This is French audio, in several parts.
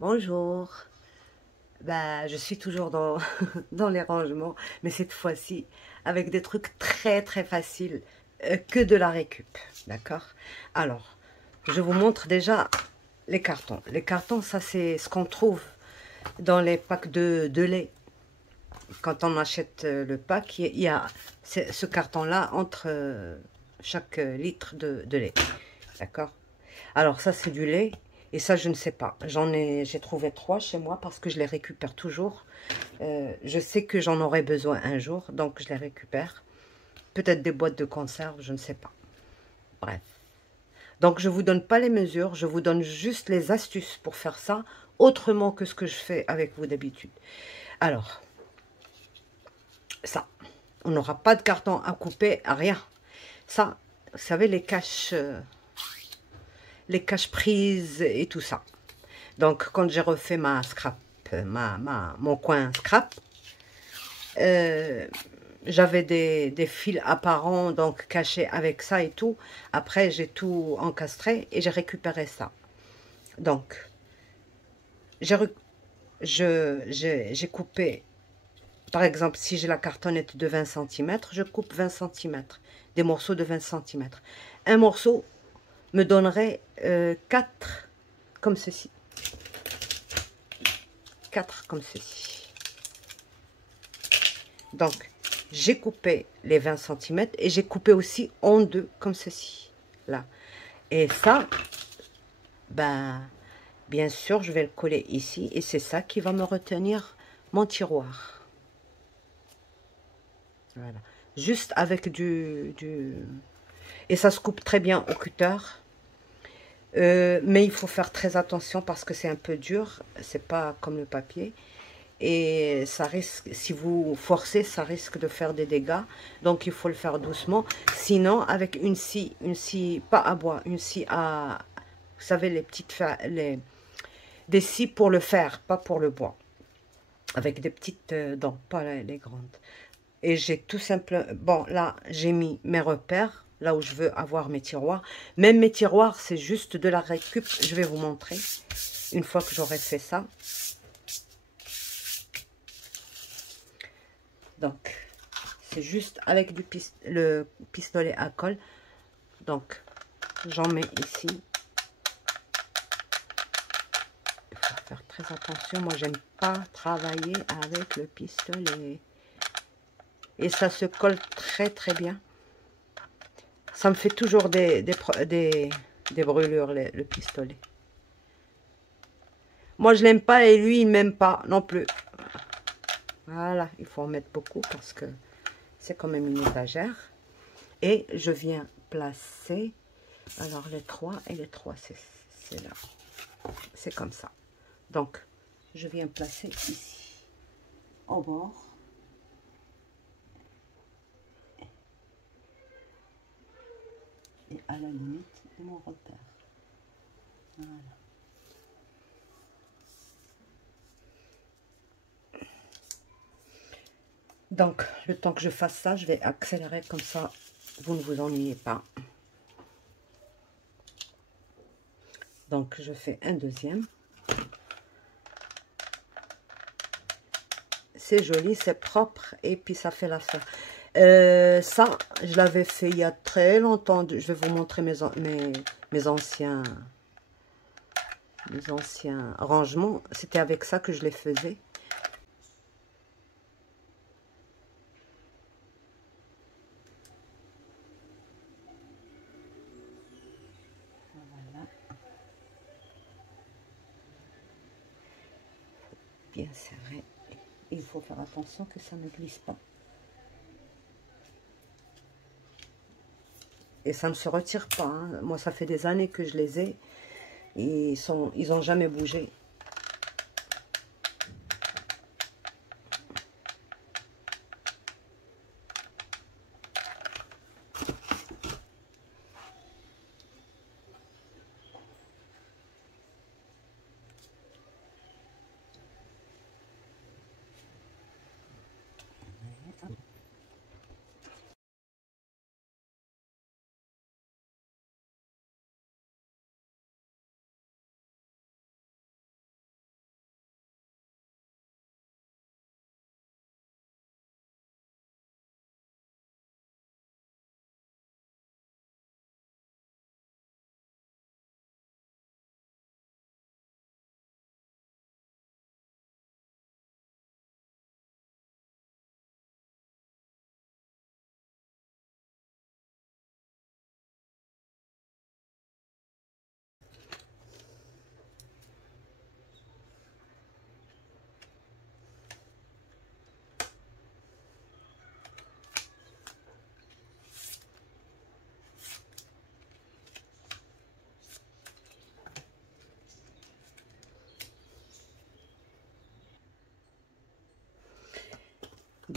Bonjour. Bah, je suis toujours dans, dans les rangements, mais cette fois-ci avec des trucs très très faciles, que de la récup. D'accord? Alors, je vous montre déjà les cartons. Les cartons, ça c'est ce qu'on trouve dans les packs de lait. Quand on achète le pack, il y a ce carton-là entre chaque litre de lait. D'accord? Alors ça c'est du lait. Et ça je ne sais pas. J'ai trouvé 3 chez moi parce que je les récupère toujours. Je sais que j'en aurai besoin un jour, donc je les récupère. Peut-être des boîtes de conserve, je ne sais pas. Bref. Donc je ne vous donne pas les mesures, je vous donne juste les astuces pour faire ça, autrement que ce que je fais avec vous d'habitude. Alors, ça, on n'aura pas de carton à couper, rien. Ça, vous savez, les caches prises et tout ça. Donc, quand j'ai refait ma scrap, mon coin scrap, j'avais des fils apparents, donc cachés avec ça et tout. Après, j'ai tout encastré et j'ai récupéré ça. Donc, j'ai coupé, par exemple, si j'ai la cartonnette de 20 cm, je coupe 20 cm, des morceaux de 20 cm. Un morceau me donnerait 4 comme ceci. 4 comme ceci. Donc, j'ai coupé les 20 cm et j'ai coupé aussi en deux comme ceci. Là. Et ça, ben, bien sûr, je vais le coller ici et c'est ça qui va me retenir mon tiroir. Voilà. Juste avec Et ça se coupe très bien au cutter. Mais il faut faire très attention parce que c'est un peu dur. C'est pas comme le papier. Et ça risque, si vous forcez, ça risque de faire des dégâts. Donc il faut le faire doucement. Sinon, avec une scie pas à bois, une scie à, vous savez, des scies pour le fer, pas pour le bois. Avec des petites dents, pas les grandes. Et j'ai tout simplement, bon là, j'ai mis mes repères, là où je veux avoir mes tiroirs. Même mes tiroirs, c'est juste de la récup. Je vais vous montrer, une fois que j'aurai fait ça. Donc, c'est juste avec le pistolet à colle. Donc, j'en mets ici. Il faut faire très attention. Moi, j'aime pas travailler avec le pistolet. Et ça se colle très très bien. Ça me fait toujours des brûlures, le pistolet. Moi, je l'aime pas et lui, il m'aime pas non plus. Voilà, il faut en mettre beaucoup parce que c'est quand même une étagère. Et je viens placer, alors les 3 et les 3, c'est là. C'est comme ça. Donc, je viens placer ici, au bord. Et à la limite de mon repère. Voilà. Donc, le temps que je fasse ça, je vais accélérer comme ça, vous ne vous ennuyez pas. Donc, je fais un deuxième. C'est joli, c'est propre et puis ça fait l'affaire. Ça, je l'avais fait il y a très longtemps. Je vais vous montrer mes anciens rangements. C'était avec ça que je les faisais. Voilà. Bien serré. Il faut faire attention que ça ne glisse pas. Et ça ne se retire pas. Hein. Moi, ça fait des années que je les ai. Ils ont jamais bougé.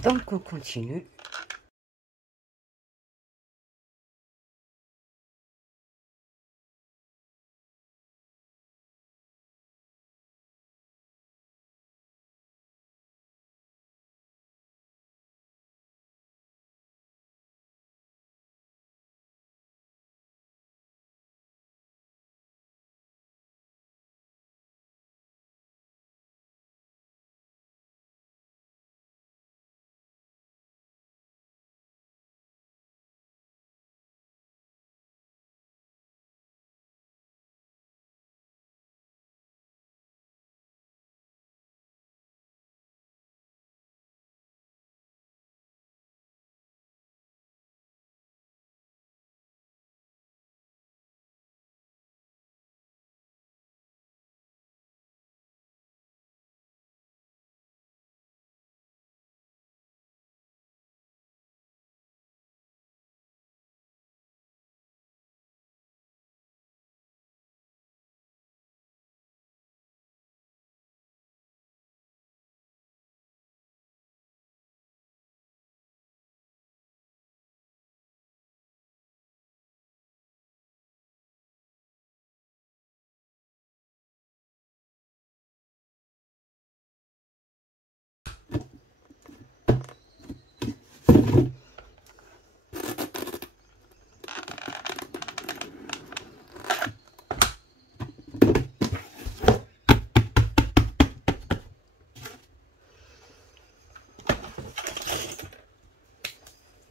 Donc, on continue.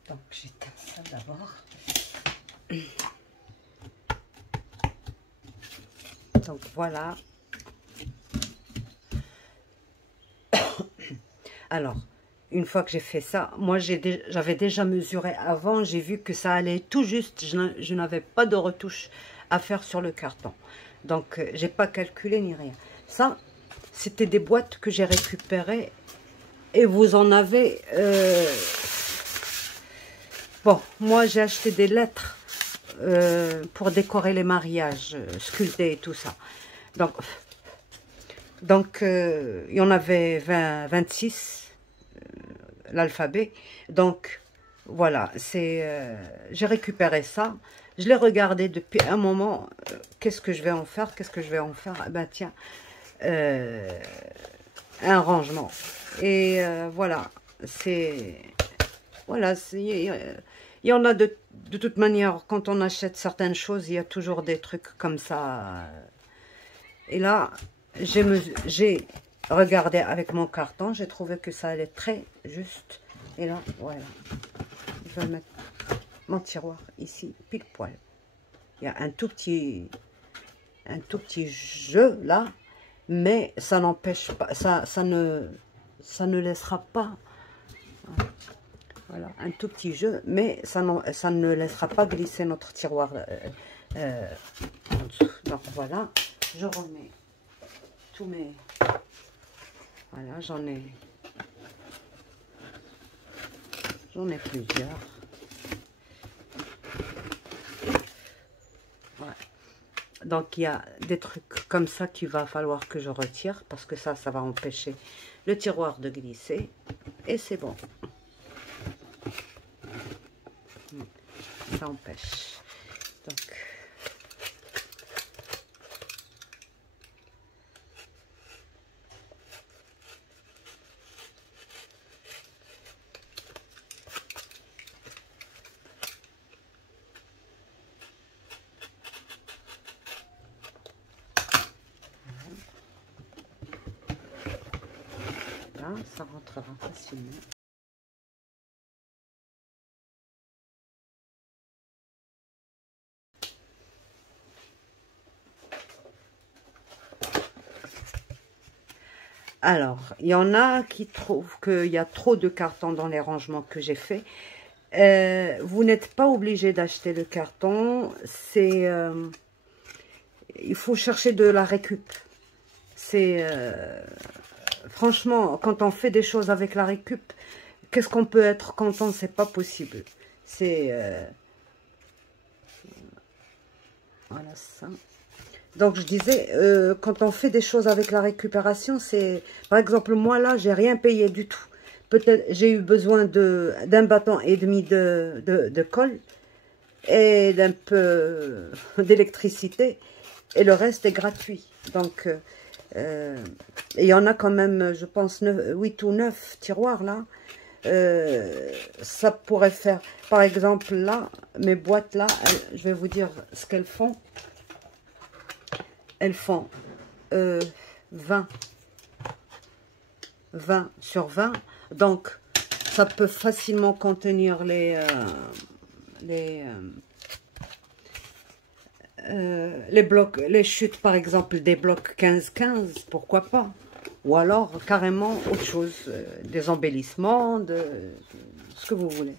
Donc, j'éteins ça d'abord. Donc, voilà. Alors, une fois que j'ai fait ça, moi j'avais déjà mesuré avant, j'ai vu que ça allait tout juste, je n'avais pas de retouche à faire sur le carton. Donc, j'ai pas calculé ni rien. Ça, c'était des boîtes que j'ai récupérées et vous en avez... Bon, moi j'ai acheté des lettres pour décorer les mariages, sculptés et tout ça. Donc il y en avait 26. L'alphabet. Donc, voilà, j'ai récupéré ça. Je l'ai regardé depuis un moment. Qu'est-ce que je vais en faire? Qu'est-ce que je vais en faire? Eh ben, tiens, un rangement. Et voilà, Voilà, il y en a de toute manière, quand on achète certaines choses, il y a toujours des trucs comme ça. Et là, j'ai regardé avec mon carton, j'ai trouvé que ça allait très juste. Et là, voilà. Je vais mettre mon tiroir ici, pile poil. Il y a un tout petit jeu là, mais ça n'empêche pas, ça ne laissera pas. Voilà, un tout petit jeu, mais ça ne laissera pas glisser notre tiroir en dessous. Donc voilà, je remets tous mes... Voilà, j'en ai plusieurs. Ouais. Donc il y a des trucs comme ça qu'il va falloir que je retire, parce que ça va empêcher le tiroir de glisser. Et c'est bon. Ça empêche. Donc... Là, ça rentrera facilement. Alors, il y en a qui trouvent qu'il y a trop de cartons dans les rangements que j'ai fait. Vous n'êtes pas obligé d'acheter le carton. Il faut chercher de la récup. Franchement, quand on fait des choses avec la récup, qu'est-ce qu'on peut être content? C'est pas possible. Voilà ça. Donc, je disais, quand on fait des choses avec la récupération, par exemple, moi, là, j'ai rien payé du tout. peut-être j'ai eu besoin d'un bâton et demi de colle et d'un peu d'électricité, et le reste est gratuit. Donc, il y en a quand même, je pense, 8 ou 9 tiroirs là. Ça pourrait faire, par exemple là, mes boîtes là, je vais vous dire ce qu'elles font. Elles font 20 sur 20, donc ça peut facilement contenir les blocs, les chutes par exemple des blocs 15-15, pourquoi pas, ou alors carrément autre chose, des embellissements, ce que vous voulez.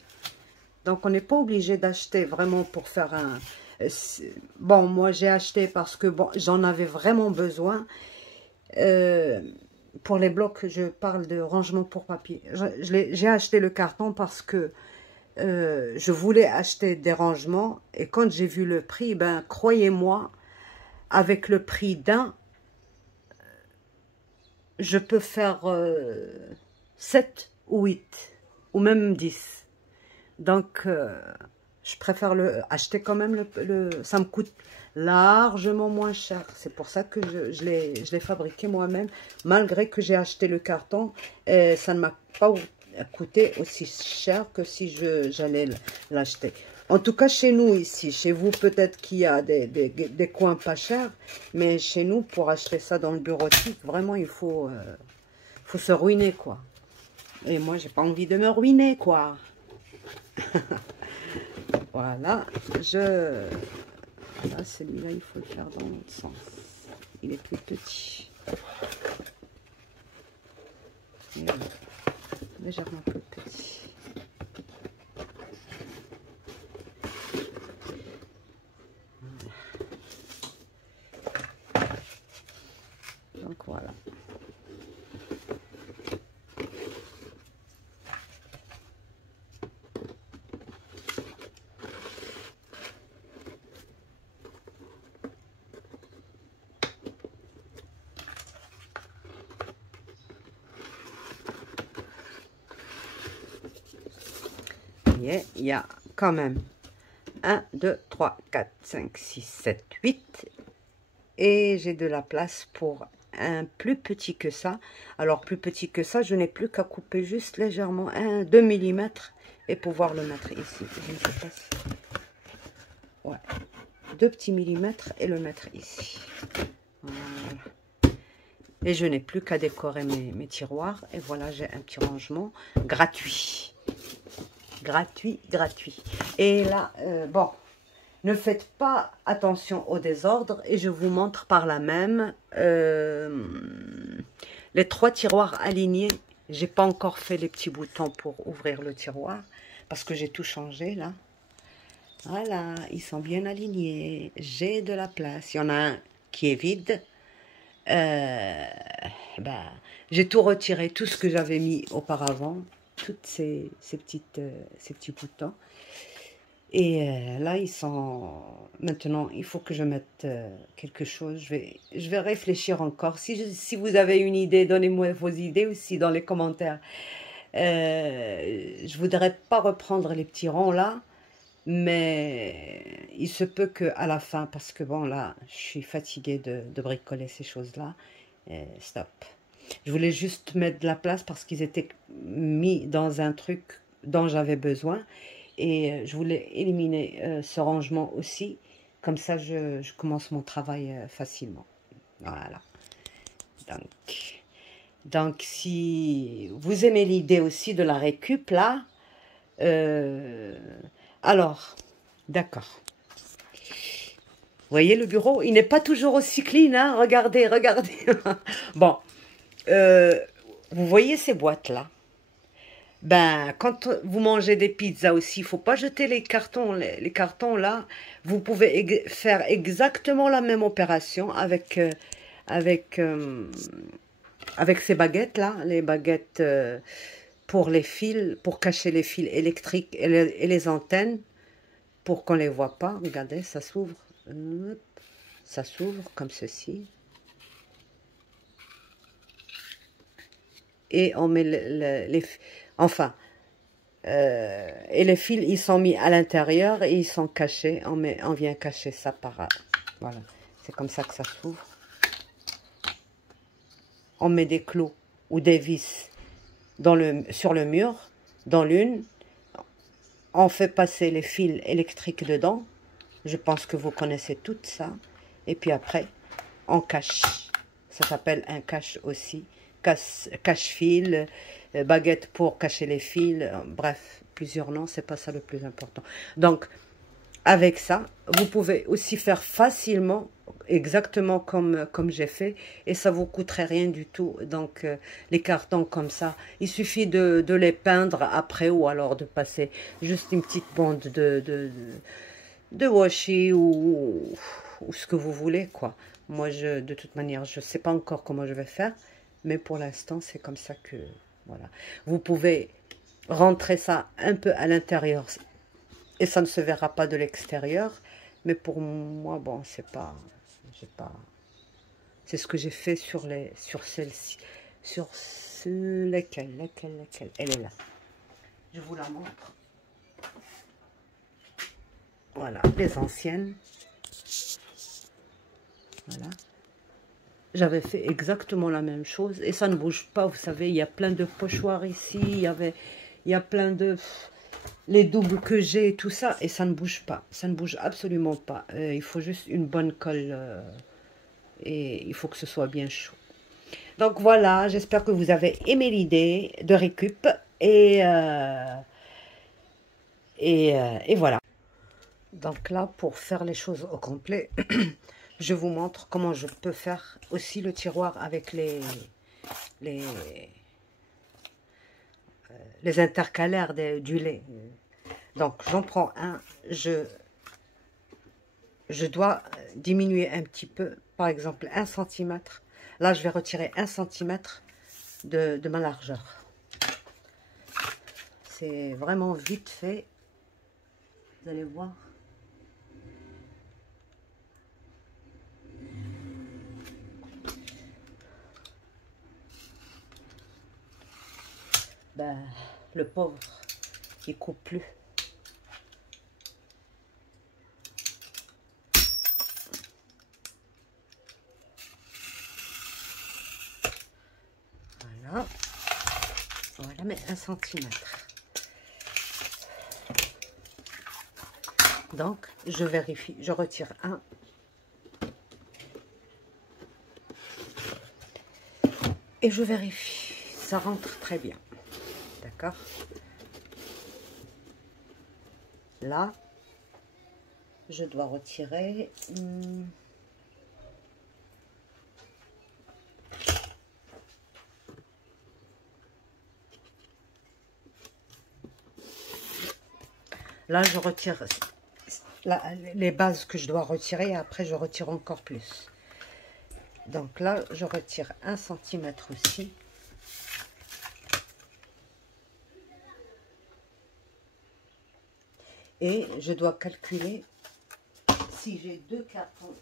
Donc on n'est pas obligé d'acheter vraiment pour faire un... Bon, moi j'ai acheté parce que bon, j'en avais vraiment besoin. Pour les blocs, je parle de rangement pour papier. J'ai acheté le carton parce que je voulais acheter des rangements, et quand j'ai vu le prix, ben croyez-moi, avec le prix d'un, je peux faire 7 ou 8 ou même 10. Donc je préfère acheter quand même ça me coûte largement moins cher. C'est pour ça que je l'ai fabriqué moi-même, malgré que j'ai acheté le carton, et ça ne m'a pas coûté aussi cher que si j'allais l'acheter. En tout cas, chez nous ici, chez vous, peut-être qu'il y a des coins pas chers, mais chez nous, pour acheter ça dans le bureautique, vraiment, il faut se ruiner, quoi. Et moi, j'ai pas envie de me ruiner, quoi. Voilà, là, celui-là, il faut le faire dans l'autre sens. Il est plus petit. Et voilà. Légèrement plus petit. Donc voilà. Il y a quand même 1, 2, 3, 4, 5, 6, 7, 8. Et j'ai de la place pour un plus petit que ça. Alors, plus petit que ça, je n'ai plus qu'à couper juste légèrement 2 mm et pouvoir le mettre ici. Je ne sais pas si... Ouais. 2 petits millimètres et le mettre ici. Voilà. Et je n'ai plus qu'à décorer mes tiroirs. Et voilà, j'ai un petit rangement gratuit. Gratuit. Et là, bon, ne faites pas attention au désordre, et je vous montre par là même les 3 tiroirs alignés. J'ai pas encore fait les petits boutons pour ouvrir le tiroir parce que j'ai tout changé là. Voilà, ils sont bien alignés. J'ai de la place. Il y en a un qui est vide. Bah, j'ai tout retiré, tout ce que j'avais mis auparavant, toutes ces petits boutons. Et là, ils sont... Maintenant, il faut que je mette quelque chose. Je vais réfléchir encore. Si vous avez une idée, donnez-moi vos idées aussi dans les commentaires. Je voudrais pas reprendre les petits ronds là, mais il se peut qu'à la fin, parce que bon, là, je suis fatiguée de bricoler ces choses-là. Stop. Je voulais juste mettre de la place parce qu'ils étaient mis dans un truc dont j'avais besoin. Et je voulais éliminer ce rangement aussi. Comme ça, je commence mon travail facilement. Voilà. Donc, si vous aimez l'idée aussi de la récup, là, alors, d'accord. Vous voyez le bureau, il n'est pas toujours aussi clean, hein? Regardez. Bon, vous voyez ces boîtes-là? Ben, quand vous mangez des pizzas aussi, il ne faut pas jeter les cartons. Les cartons, là, vous pouvez faire exactement la même opération avec ces baguettes-là, les baguettes pour les fils, pour cacher les fils électriques et les antennes, pour qu'on ne les voit pas. Regardez, ça s'ouvre. Ça s'ouvre comme ceci. Et on met Enfin, et les fils, ils sont mis à l'intérieur et ils sont cachés. On vient cacher ça par... Voilà, c'est comme ça que ça s'ouvre. On met des clous ou des vis sur le mur, dans l'une. On fait passer les fils électriques dedans. Je pense que vous connaissez tout ça. Et puis après, on cache. Ça s'appelle un cache aussi. Cache-fil, baguette pour cacher les fils. Bref, plusieurs noms, c'est pas ça le plus important. Donc, avec ça, vous pouvez aussi faire facilement, exactement comme j'ai fait, et ça vous coûterait rien du tout. Donc, les cartons comme ça, il suffit de les peindre après, ou alors de passer juste une petite bande de washi ou ce que vous voulez, quoi. Moi, de toute manière, je ne sais pas encore comment je vais faire, mais pour l'instant, c'est comme ça que, voilà. Vous pouvez rentrer ça un peu à l'intérieur, et ça ne se verra pas de l'extérieur, mais pour moi, bon, c'est pas, c'est ce que j'ai fait sur celle-ci, laquelle, elle est là. Je vous la montre. Voilà, les anciennes. Voilà. J'avais fait exactement la même chose et ça ne bouge pas. Vous savez, il y a plein de pochoirs ici. Il y a plein de... Les doubles que j'ai et tout ça. Et ça ne bouge pas. Ça ne bouge absolument pas. Il faut juste une bonne colle. Et il faut que ce soit bien chaud. Donc voilà, j'espère que vous avez aimé l'idée de récup. Et voilà. Donc là, pour faire les choses au complet, je vous montre comment je peux faire aussi le tiroir avec les intercalaires du lait. Donc, j'en prends un. Je dois diminuer un petit peu, par exemple 1 cm. Là, je vais retirer 1 cm de ma largeur. C'est vraiment vite fait. Vous allez voir. Ben, le pauvre, il coupe plus. Voilà. Voilà, mais 1 cm. Donc, je vérifie, je retire un. Et je vérifie. Ça rentre très bien. D'accord? Là, je dois retirer... Là, je retire les bases que je dois retirer et après, je retire encore plus. Donc là, je retire 1 cm aussi. Et je dois calculer si j'ai 2 cartons.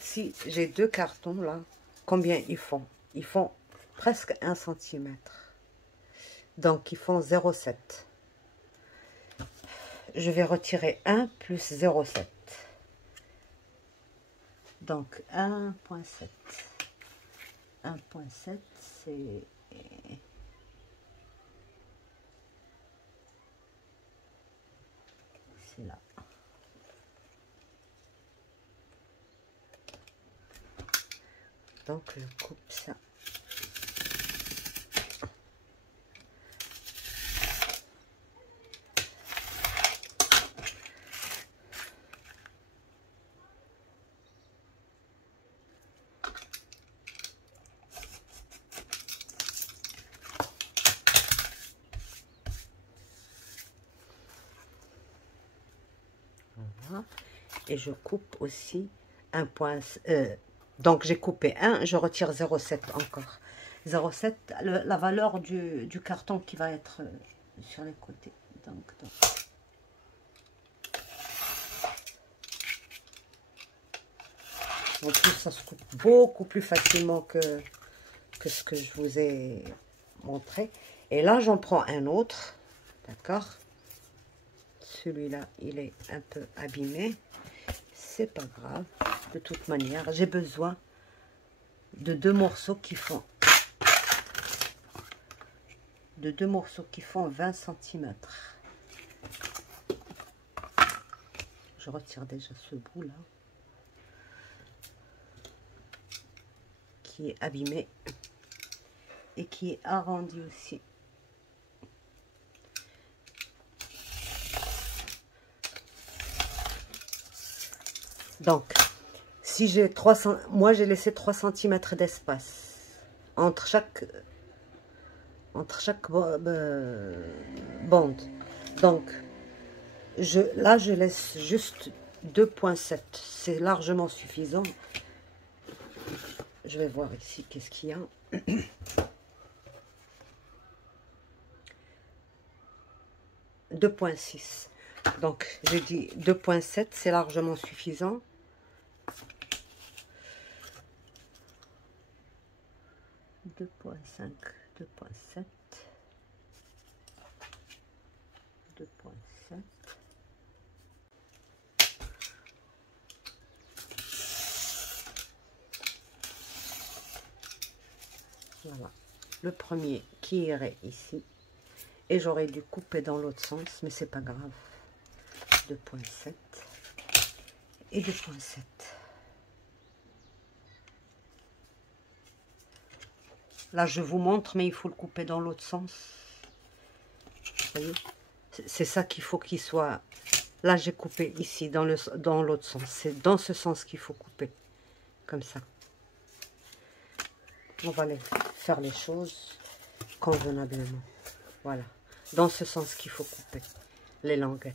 Si j'ai 2 cartons là, combien ils font? Ils font presque 1 cm. Donc, ils font 0,7. Je vais retirer 1 plus 0,7. Donc, 1,7. 1,7, c'est... C'est là. Donc, je coupe ça. Voilà. Et je coupe aussi un point... donc, j'ai coupé 1, je retire 0,7 encore. 0,7, la valeur du carton qui va être sur les côtés. Donc. En plus, ça se coupe beaucoup plus facilement que que ce que je vous ai montré. Et là, j'en prends un autre, d'accord? Celui-là, il est un peu abîmé. C'est pas grave. De toute manière, j'ai besoin de deux morceaux qui font 20 cm. Je retire déjà ce bout là qui est abîmé et qui est arrondi aussi. Donc si j'ai 300, moi j'ai laissé 3 cm d'espace entre chaque bande. Donc là je laisse juste 2,7, c'est largement suffisant. Je vais voir ici qu'est-ce qu'il y a. 2,6. Donc j'ai dit 2,7, c'est largement suffisant. 2,5, 2,7, 2,7. Voilà, le premier qui irait ici. Et j'aurais dû couper dans l'autre sens, mais c'est pas grave. 2,7 et 2,7. Là, je vous montre, mais il faut le couper dans l'autre sens. Vous voyez, c'est ça qu'il faut qu'il soit. Là, j'ai coupé ici, dans l'autre sens. C'est dans ce sens qu'il faut couper. Comme ça. On va faire les choses convenablement. Voilà. Dans ce sens qu'il faut couper les languettes.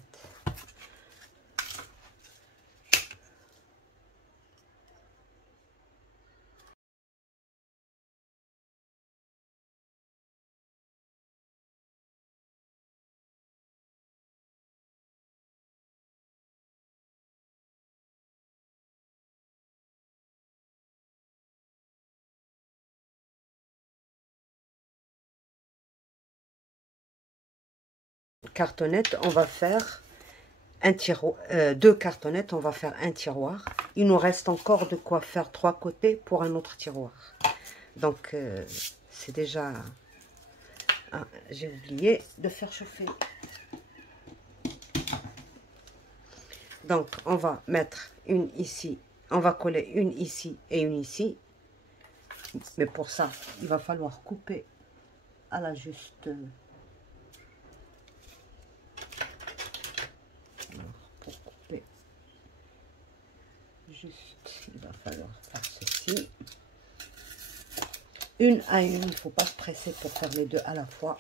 Cartonnette, on va faire un tiroir, deux cartonnettes, on va faire un tiroir. Il nous reste encore de quoi faire 3 côtés pour un autre tiroir. Donc c'est déjà... Ah, j'ai oublié de faire chauffer. Donc on va mettre une ici, on va coller une ici et une ici. Mais pour ça, il va falloir couper à la juste... Pour couper juste, il va falloir faire ceci. Une à une, il ne faut pas se presser pour faire les deux à la fois.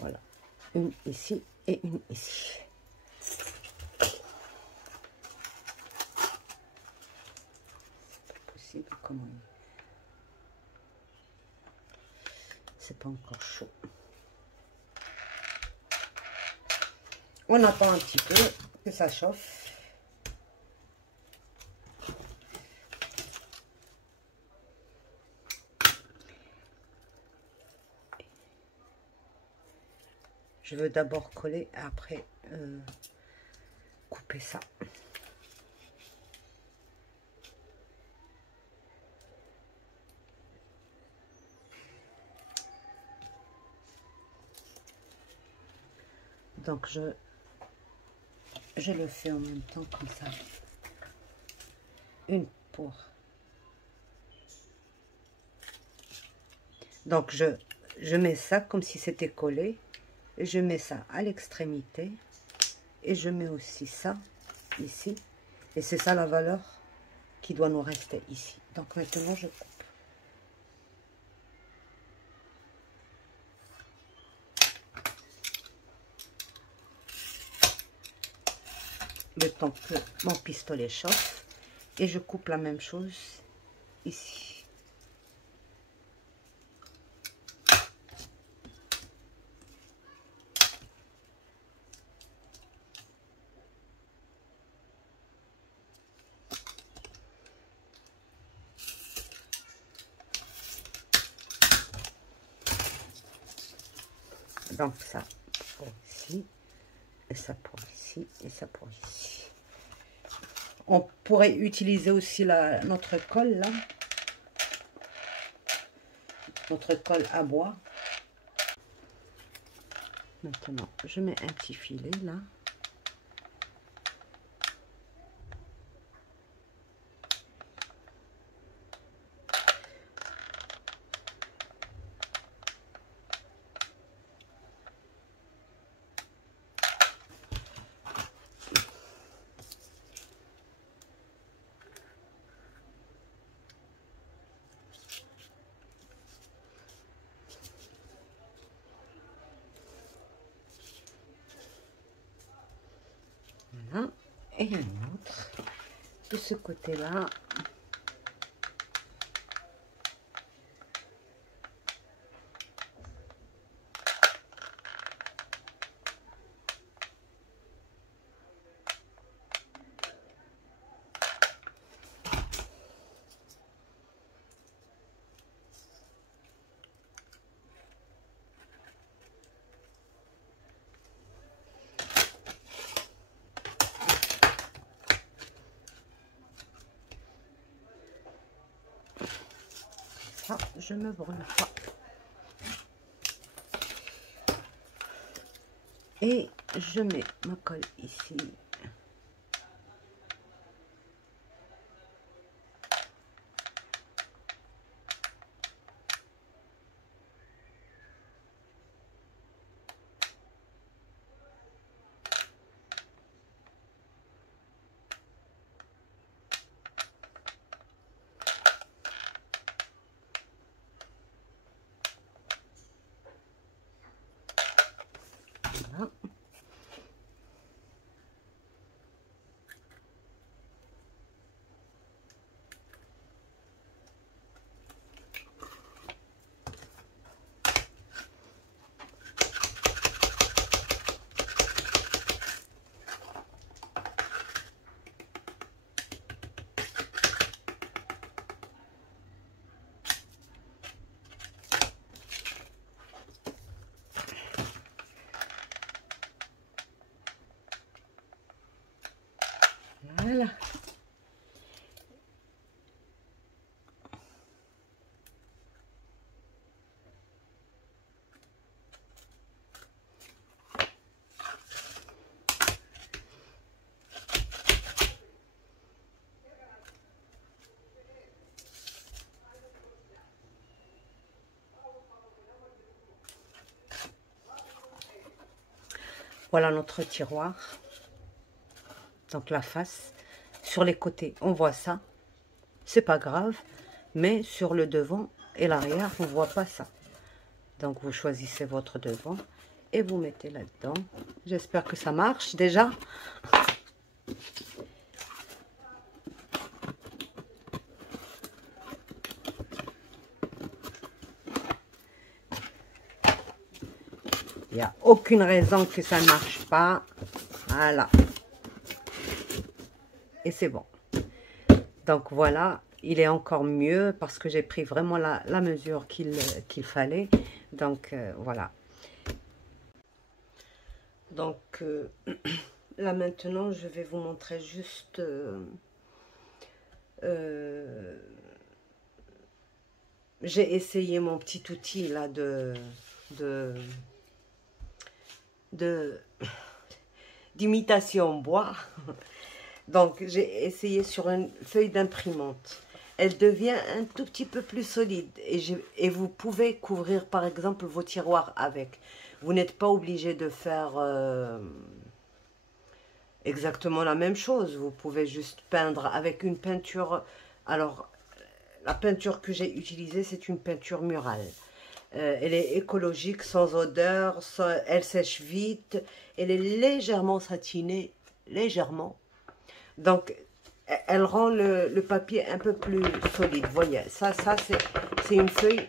Voilà, une ici et une ici. C'est pas possible, comment... C'est pas encore chaud. On attend un petit peu que ça chauffe. Je veux d'abord coller, après couper ça. Donc je le fais en même temps comme ça. Une pour. Donc je mets ça comme si c'était collé. Et je mets ça à l'extrémité. Et je mets aussi ça ici. Et c'est ça la valeur qui doit nous rester ici. Donc maintenant je coupe. le temps que mon pistolet chauffe. Et je coupe la même chose ici. Donc ça pour ici, et ça pour ici, et ça pour ici. On pourrait utiliser aussi notre colle là. Notre colle à bois. Maintenant, je mets un petit filet là. Voilà. Et un autre de ce côté-là. Je me brûle pas. Et je mets ma colle ici. Voilà. Voilà. Voilà notre tiroir. Donc la face. Sur les côtés, on voit ça. C'est pas grave. Mais sur le devant et l'arrière, on voit pas ça. Donc vous choisissez votre devant et vous mettez là-dedans. J'espère que ça marche déjà. Il n'y a aucune raison que ça ne marche pas. Voilà. Et c'est bon. Donc voilà, il est encore mieux parce que j'ai pris vraiment la mesure qu'il fallait. Donc voilà. Donc là maintenant, je vais vous montrer juste... j'ai essayé mon petit outil là d'imitation bois. Donc j'ai essayé sur une feuille d'imprimante. Elle devient un tout petit peu plus solide et vous pouvez couvrir par exemple vos tiroirs avec. Vous n'êtes pas obligé de faire exactement la même chose. Vous pouvez juste peindre avec une peinture. Alors la peinture que j'ai utilisée, c'est une peinture murale. Elle est écologique, sans odeur, elle sèche vite, elle est légèrement satinée, légèrement. Donc, elle rend le papier un peu plus solide. Vous voyez, ça c'est une feuille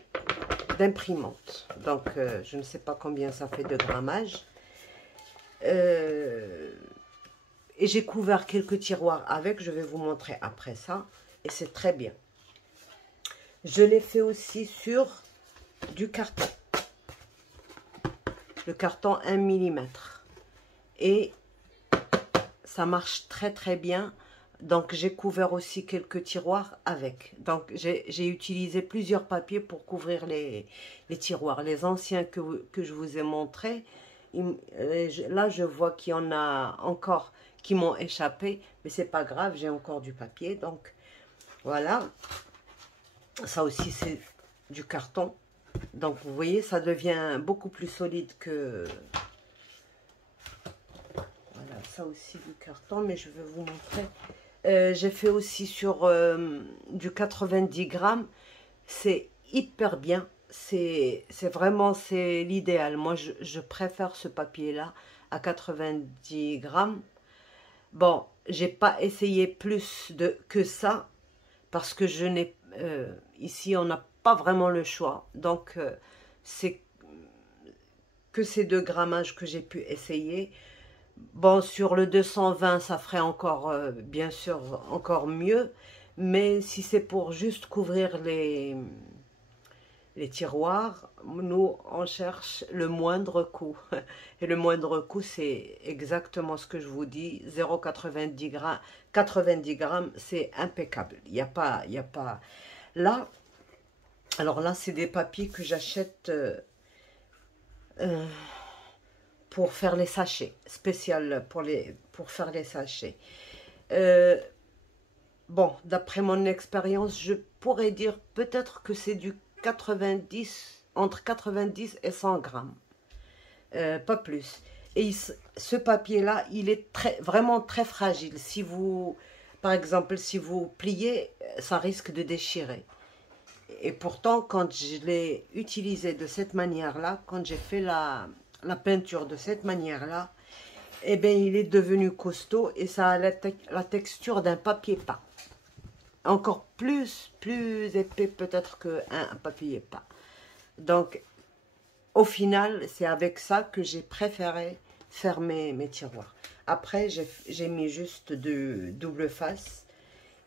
d'imprimante. Donc, je ne sais pas combien ça fait de grammage. Et j'ai couvert quelques tiroirs avec. Je vais vous montrer après ça. Et c'est très bien. Je l'ai fait aussi sur du carton. Le carton 1 mm. Et ça marche très très bien. Donc j'ai couvert aussi quelques tiroirs avec. Donc j'ai utilisé plusieurs papiers pour couvrir les tiroirs. Les anciens que je vous ai montrés, là je vois qu'il y en a encore qui m'ont échappé. Mais c'est pas grave, j'ai encore du papier. Donc voilà. Ça aussi c'est du carton. Donc vous voyez, ça devient beaucoup plus solide que... Voilà, ça aussi du carton, mais je vais vous montrer. J'ai fait aussi sur du 90 grammes. C'est hyper bien. C'est vraiment, c'est l'idéal. Moi, je préfère ce papier-là à 90 grammes. Bon, j'ai pas essayé plus que ça parce que je n'ai... ici, on n'a pas vraiment le choix. Donc, c'est que ces 2 grammages que j'ai pu essayer. Bon, sur le 220, ça ferait encore, bien sûr, encore mieux. Mais si c'est pour juste couvrir les tiroirs, nous, on cherche le moindre coût. Et le moindre coût, c'est exactement ce que je vous dis. 0,90 grammes, 90 grammes, c'est impeccable. Il n'y a pas... Là, alors là, c'est des papiers que j'achète... pour faire les sachets, spécial pour faire les sachets. Bon, d'après mon expérience, je pourrais dire peut-être que c'est du 90, entre 90 et 100 grammes, pas plus. Et ce papier-là, il est vraiment très fragile. Si vous, par exemple, si vous pliez, ça risque de déchirer. Et pourtant, quand je l'ai utilisé de cette manière-là, quand j'ai fait la peinture de cette manière-là, eh bien, il est devenu costaud et ça a la texture d'un papier peint. Encore plus épais peut-être qu'un papier peint. Donc, au final, c'est avec ça que j'ai préféré faire mes tiroirs. Après, j'ai mis juste de double face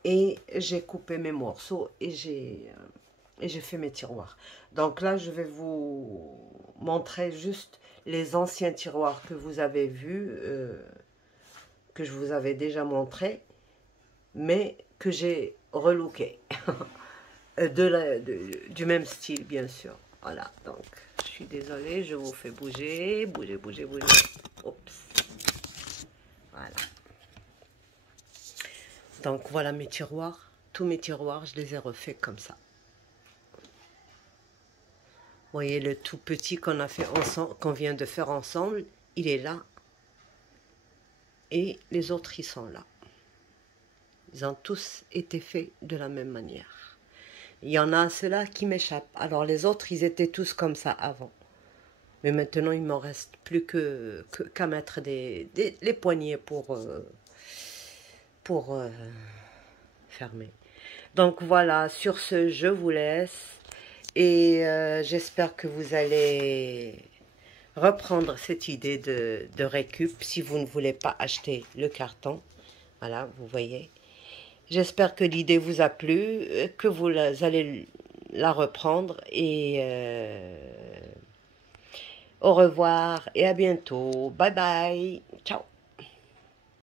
et j'ai coupé mes morceaux et j'ai fait mes tiroirs. Donc là, je vais vous montrer juste les anciens tiroirs que vous avez vus, que je vous avais déjà montré, mais que j'ai relooké. Du même style, bien sûr. Voilà, donc, je suis désolée, je vous fais bouger. Oups. Voilà. Donc, voilà mes tiroirs. Tous mes tiroirs, je les ai refaits comme ça. Vous voyez le tout petit qu'on a fait ensemble, qu'on vient de faire ensemble, il est là. Et les autres, ils sont là. Ils ont tous été faits de la même manière. Il y en a ceux-là qui m'échappent. Alors les autres, ils étaient tous comme ça avant. Mais maintenant, il ne m'en reste plus qu'à mettre les poignées pour fermer. Donc voilà, sur ce, je vous laisse. Et j'espère que vous allez reprendre cette idée de récup si vous ne voulez pas acheter le carton. Voilà, vous voyez. J'espère que l'idée vous a plu, que vous allez la reprendre. Et au revoir et à bientôt. Bye bye. Ciao.